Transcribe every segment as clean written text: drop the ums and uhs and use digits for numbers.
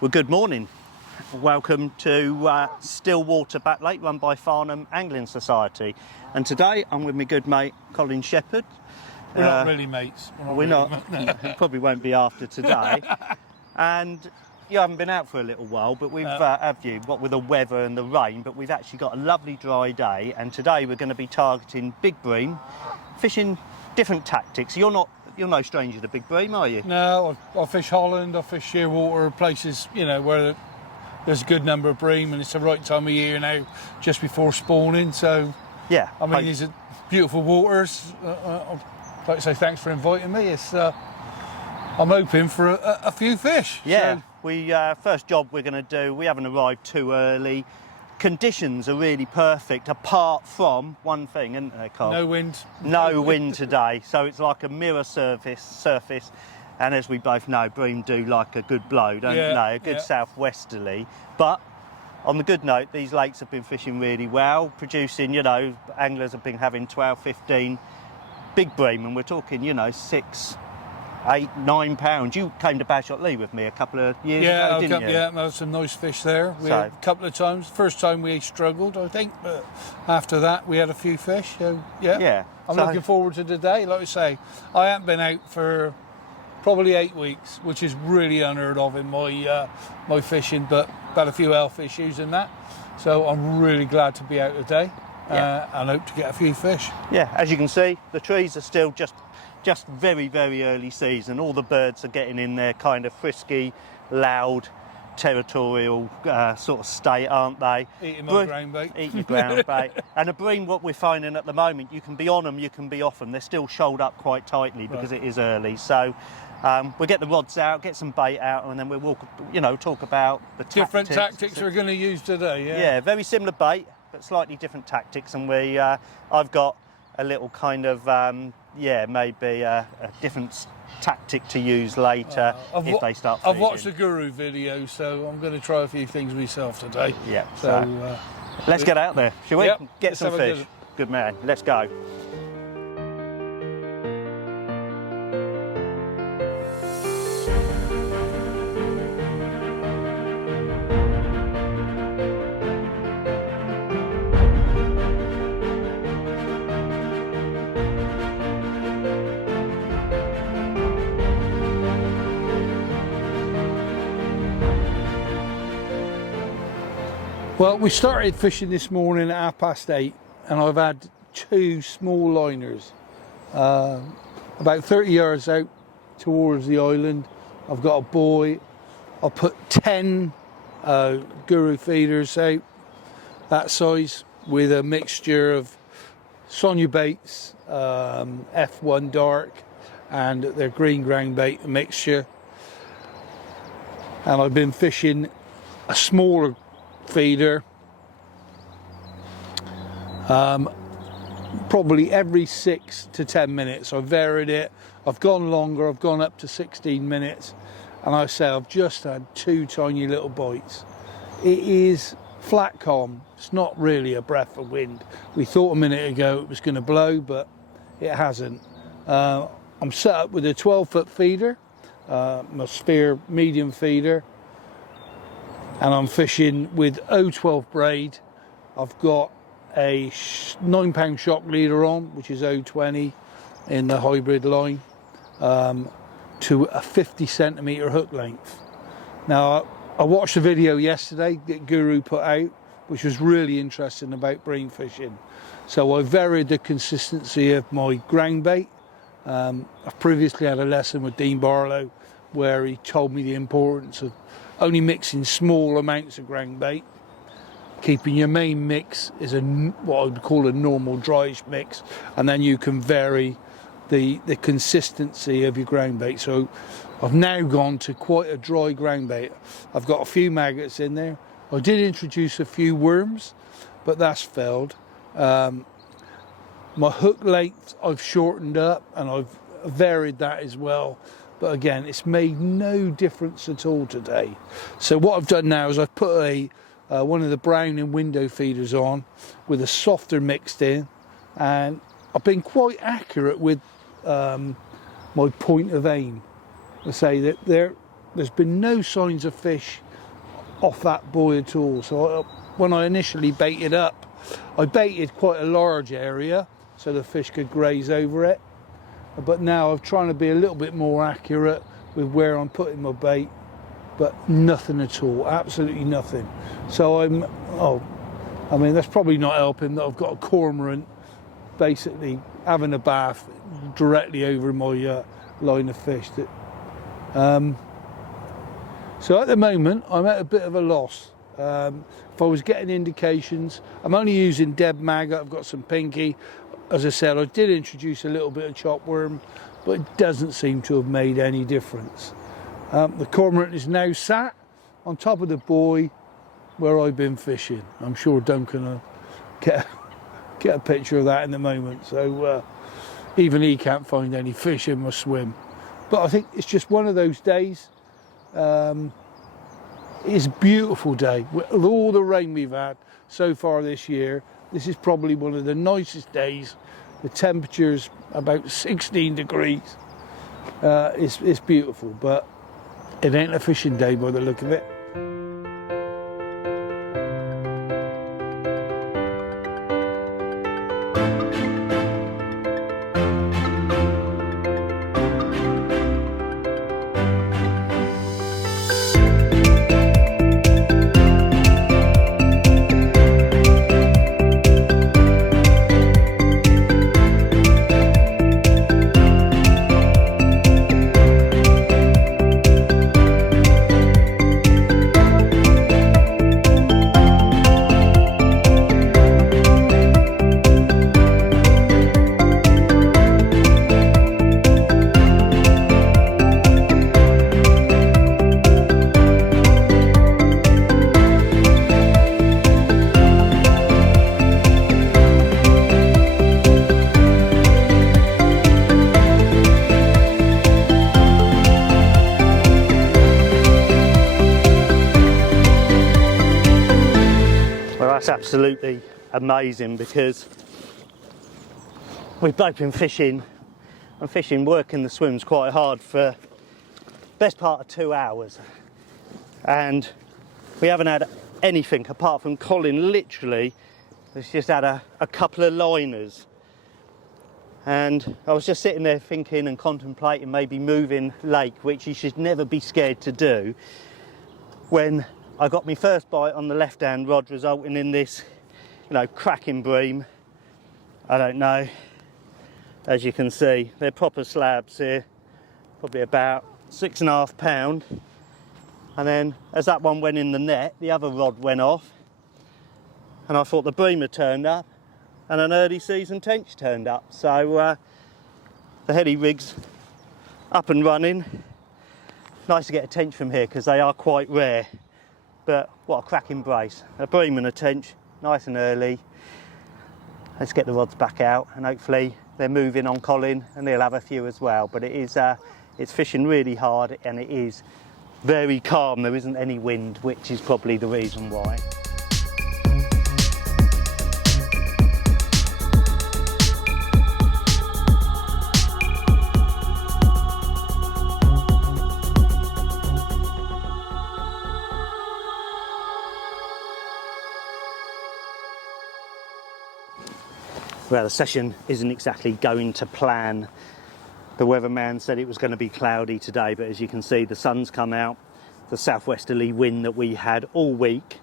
Well, good morning. Welcome to Stillwater Back Lake, run by Farnham Angling Society. And today I'm with my good mate Colin Sheppard. We're not really mates. We're not. Probably won't be after today. And you haven't been out for a little while, but we've have you? What with the weather and the rain? But we've actually got a lovely dry day, and today we're going to be targeting big bream, fishing different tactics. You're no stranger to big bream, are you? No, I fish Holland, I fish Shearwater, places, you know, where there's a good number of bream, and it's the right time of year now, just before spawning. So, yeah, I mean, these are beautiful waters. I'd like to say thanks for inviting me. I'm hoping for a few fish. Yeah, so. we first job we're going to do, we haven't arrived too early. Conditions are really perfect, apart from one thing, isn't there, Carl? No wind. No wind today, so it's like a mirror surface. And as we both know, bream do like a good blow, don't they? A good southwesterly. But on the good note, these lakes have been fishing really well, producing, you know, anglers have been having 12, 15 big bream, and we're talking, you know, 6, 8, 9 pounds. You came to Bagshot Lee with me a couple of years ago, didn't you? Yeah, there was some nice fish there. We had a couple of times. First time we struggled, I think, but after that we had a few fish. So yeah. I'm looking forward to the day. Like I say, I haven't been out for probably 8 weeks, which is really unheard of in my fishing, but had a few health issues and that. So I'm really glad to be out today and hope to get a few fish. Yeah, as you can see, the trees are still just very, very early season. All the birds are getting in their kind of frisky, loud, territorial sort of state, aren't they? Eating my ground bait. Eat your ground bait. And the bream, what we're finding at the moment, you can be on them, you can be off them. They're still shoaled up quite tightly because it is early. So we'll get the rods out, get some bait out, and then we'll talk about the different tactics we're going to use today. Yeah, very similar bait, but slightly different tactics. And I've got a little kind of maybe a different tactic to use later if they start feeding. I've watched the Guru video, so I'm going to try a few things myself today. Yeah. So let's get out there, shall we? Yep, get some fish. Good man. Let's go. Well, we started fishing this morning at 8:30, and I've had 2 small liners. About 30 yards out towards the island, I've got a buoy. I'll put 10 Guru feeders out, that size, with a mixture of Sonia baits, F1 dark, and their green ground bait mixture. And I've been fishing a smaller feeder probably every 6 to 10 minutes. I've varied it. I've gone longer. I've gone up to 16 minutes, and I say I've just had 2 tiny little bites. It is flat calm. It's not really a breath of wind. We thought a minute ago it was going to blow, but it hasn't. I'm set up with a 12-foot feeder, my Sphere medium feeder, and I'm fishing with 012 braid. I've got a 9-pound shock leader on, which is 020 in the hybrid line, to a 50 centimetre hook length. Now, I watched a video yesterday that Guru put out, which was really interesting about bream fishing. So I varied the consistency of my ground bait. I've previously had a lesson with Dean Barlow where he told me the importance of only mixing small amounts of ground bait, keeping your main mix is what I would call a normal dryish mix, and then you can vary the consistency of your ground bait. So I've now gone to quite a dry ground bait. I've got a few maggots in there. I did introduce a few worms, but that's failed. My hook length I've shortened up, and I've varied that as well. But again, it's made no difference at all today. So what I've done now is I've put one of the Browning window feeders on with a softer mixed in, and I've been quite accurate with my point of aim. I say that there's been no signs of fish off that buoy at all. So when I initially baited up, I baited quite a large area so the fish could graze over it. But now I'm trying to be a little bit more accurate with where I'm putting my bait, but nothing at all, absolutely nothing. So I mean, that's probably not helping that I've got a cormorant basically having a bath directly over my line of fish. So at the moment, I'm at a bit of a loss. If I was getting indications, I'm only using dead maggot, I've got some pinky. As I said, I did introduce a little bit of chopworm, but it doesn't seem to have made any difference. The cormorant is now sat on top of the buoy where I've been fishing. I'm sure Duncan will get a picture of that in a moment. So even he can't find any fish in my swim. But I think it's just one of those days. It's a beautiful day. With all the rain we've had so far this year, this is probably one of the nicest days. The temperature's about 16 degrees. It's beautiful, but it ain't a fishing day by the look of it. That's absolutely amazing because we've both been fishing and working the swims quite hard for the best part of 2 hours, and we haven't had anything apart from Colin literally has just had a couple of liners. And I was just sitting there thinking and contemplating maybe moving lake, which you should never be scared to do, when I got my first bite on the left hand rod, resulting in this, cracking bream. I don't know, as you can see, they're proper slabs here, probably about 6.5 pound. And then as that one went in the net, the other rod went off, and I thought the bream had turned up, and an early season tench turned up. So the heady rig's up and running. Nice to get a tench from here because they are quite rare. But what a cracking brace. A bream and a tench, nice and early. Let's get the rods back out, and hopefully they're moving on Colin and he'll have a few as well. But it is, it's fishing really hard, and it is very calm. There isn't any wind, which is probably the reason why. Well, the session isn't exactly going to plan. The weatherman said it was going to be cloudy today, but as you can see, the sun's come out. The southwesterly wind that we had all week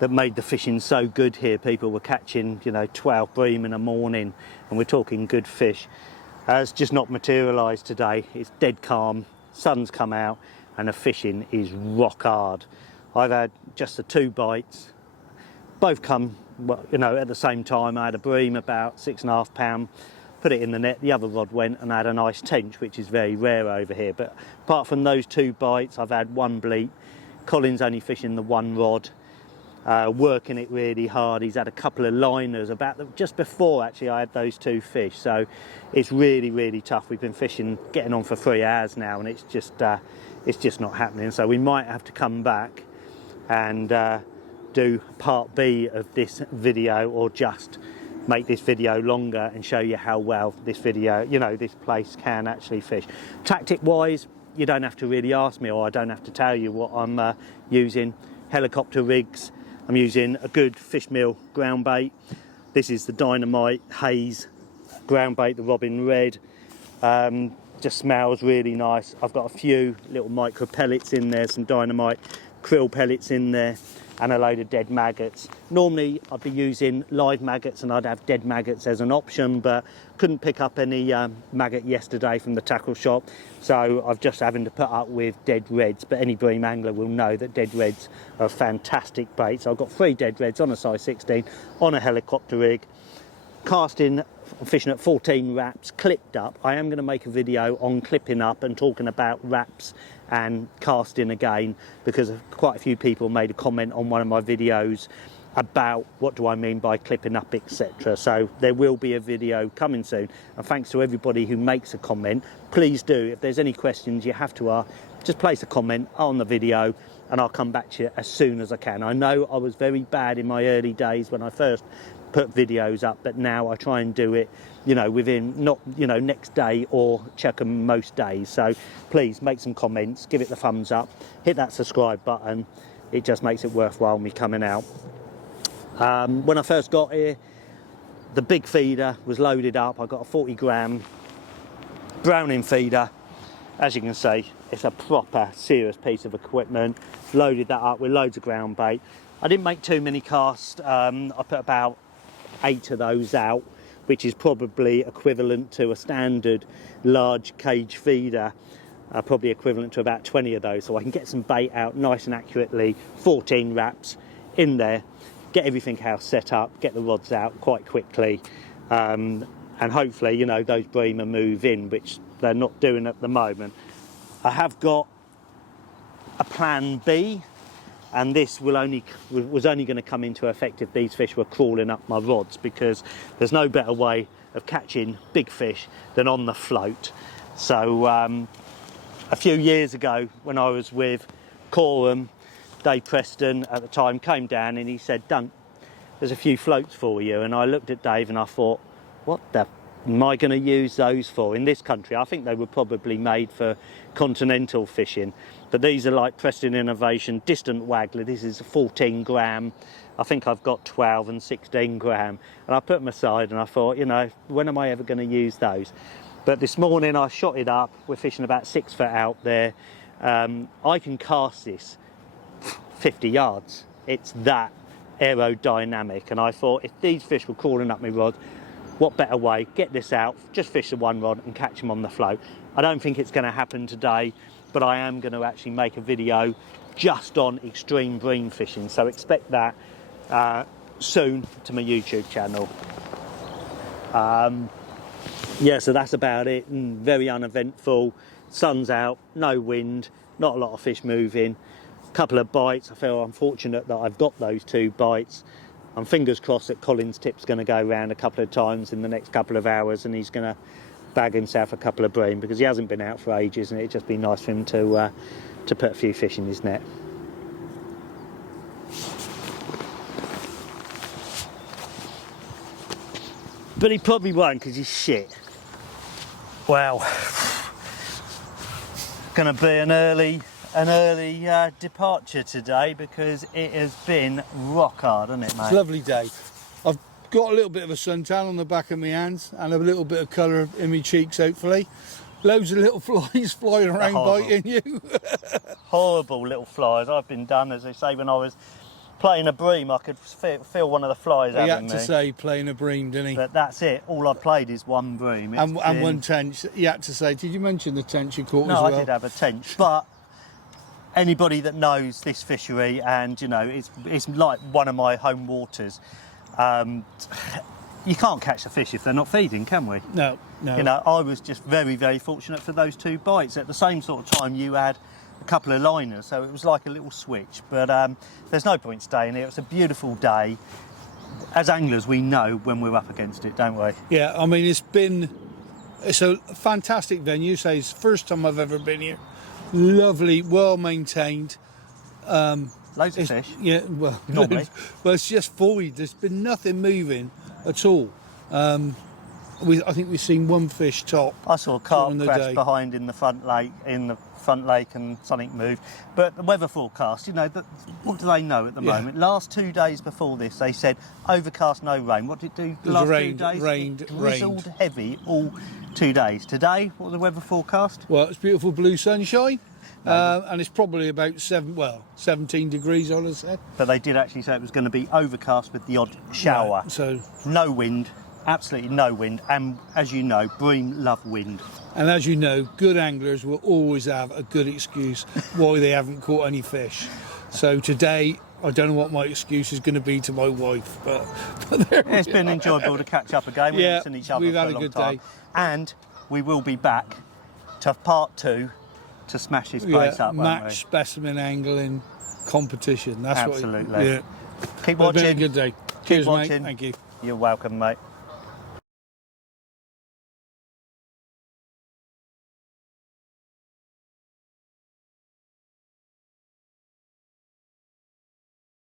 that made the fishing so good here. People were catching, 12 bream in a morning, and we're talking good fish. It's just not materialised today. It's dead calm, sun's come out, and the fishing is rock hard. I've had just the 2 bites, both come at the same time. I had a bream about 6.5 pound, put it in the net, the other rod went, and I had a nice tench, which is very rare over here. But apart from those 2 bites, I've had 1 bleat. Colin's only fishing the 1 rod, working it really hard. He's had a couple of liners just before actually I had those 2 fish. So it's really, really tough. We've been fishing, getting on for 3 hours now, and it's just not happening. So we might have to come back and do part B of this video, or just make this video longer and show you how well this this place can actually fish. Tactic wise, you don't have to really ask me, or I don't have to tell you what I'm using. helicopter rigs. I'm using a good fish meal ground bait. This is the Dynamite Haze ground bait, the Robin Red. Just smells really nice. I've got a few little micro pellets in there, some Dynamite krill pellets in there, and a load of dead maggots. Normally I'd be using live maggots and I'd have dead maggots as an option, but couldn't pick up any maggot yesterday from the tackle shop, so I've just having to put up with dead reds. But any bream angler will know that dead reds are a fantastic bait. So I've got 3 dead reds on a size 16 on a helicopter rig, casting, fishing at 14 wraps, clipped up. I am going to make a video on clipping up and talking about wraps and casting again, because quite a few people made a comment on one of my videos about what do I mean by clipping up, etc. So there will be a video coming soon, and thanks to everybody who makes a comment. Please do, if there's any questions you have to ask, just place a comment on the video and I'll come back to you as soon as I can. I know I was very bad in my early days when I first put videos up, but now I try and do it, you know, within, not, you know, next day, or check them most days. So please make some comments, give it the thumbs up, hit that subscribe button. It just makes it worthwhile me coming out. When I first got here, the big feeder was loaded up. I got a 40-gram Browning feeder. As you can see, it's a proper serious piece of equipment. Loaded that up with loads of ground bait. I didn't make too many casts. I put about 8 of those out, which is probably equivalent to a standard large cage feeder, probably equivalent to about 20 of those. So I can get some bait out nice and accurately, 14 wraps in there, get everything else set up, get the rods out quite quickly, and hopefully, you know, those breamer move in, which they're not doing at the moment. I have got a plan B, and this was only going to come into effect if these fish were crawling up my rods, because there's no better way of catching big fish than on the float. So a few years ago, when I was with Coram, Dave Preston at the time came down and he said, "Dunk, there's a few floats for you." And I looked at Dave and I thought, what the am I going to use those for? In this country, I think they were probably made for continental fishing, but these are like Preston Innovation Distant Waggler. This is a 14 gram. I think I've got 12 and 16 gram, and I put them aside and I thought, you know, when am I ever going to use those? But this morning I shot it up. We're fishing about 6 foot out there. I can cast this 50 yards. It's that aerodynamic, and I thought, if these fish were crawling up my rod, what better way? Get this out, just fish the one rod and catch them on the float. I don't think it's going to happen today, but I am going to actually make a video just on extreme bream fishing, so expect that soon to my YouTube channel. Yeah, so that's about it. Very uneventful. Sun's out, no wind, not a lot of fish moving. A couple of bites. I feel unfortunate that I've got those 2 bites. I'm fingers crossed that Colin's tip's going to go round a couple of times in the next couple of hours, and he's going to bag himself a couple of bream, because he hasn't been out for ages, and it'd just be nice for him to put a few fish in his net. But he probably won't, because he's shit. Well, going to be an early departure today, because it has been rock hard, hasn't it, mate? It's a lovely day. I've got a little bit of a suntan on the back of my hands and a little bit of colour in my cheeks, hopefully. Loads of little flies flying around biting you. Horrible little flies. I've been done, as they say, when I was playing a bream, I could feel one of the flies having me. He had to say playing a bream, didn't he? But that's it. All I've played is one bream. And one tench. He had to say, did you mention the tench you caught as well? No, I did have a tench, but anybody that knows this fishery, and you know, it's like one of my home waters, you can't catch the fish if they're not feeding, can we? No, no. You know, I was just very, very fortunate for those 2 bites. At the same sort of time, you had a couple of liners, so it was like a little switch. But there's no point staying here. It's a beautiful day. As anglers, we know when we're up against it, don't we? Yeah, I mean, it's a fantastic venue. Say it's the first time I've ever been here. Lovely, well maintained. Loads of fish. Yeah, well, normally. Well, it's just void. There's been nothing moving at all. I think we've seen one fish top. I saw a carp during the crash day. behind in the front lake, and something moved. But the weather forecast, you know, what do they know at the Yeah. moment? Last 2 days before this, they said overcast, no rain. What did it do the It last rained, 2 days? rained, It drizzled heavy all 2 days. Today, what was the weather forecast? Well, it's beautiful blue sunshine, and it's probably about 17 degrees, I would have said. But they did actually say it was going to be overcast with the odd shower. Right, so, No wind, absolutely no wind. And as you know, bream love wind. and as you know, good anglers will always have a good excuse why they haven't caught any fish. So today, I don't know what my excuse is going to be to my wife, but there It's been enjoyable to catch up again. We Yeah, haven't seen each other we've for had a a long good time. day. And we will be back to part 2 to smash this place up, won't match specimen angling competition. That's Absolutely. what. Yeah. Keep It's been a watching. good day. Cheers, mate. watching. Thank you. You're welcome, mate.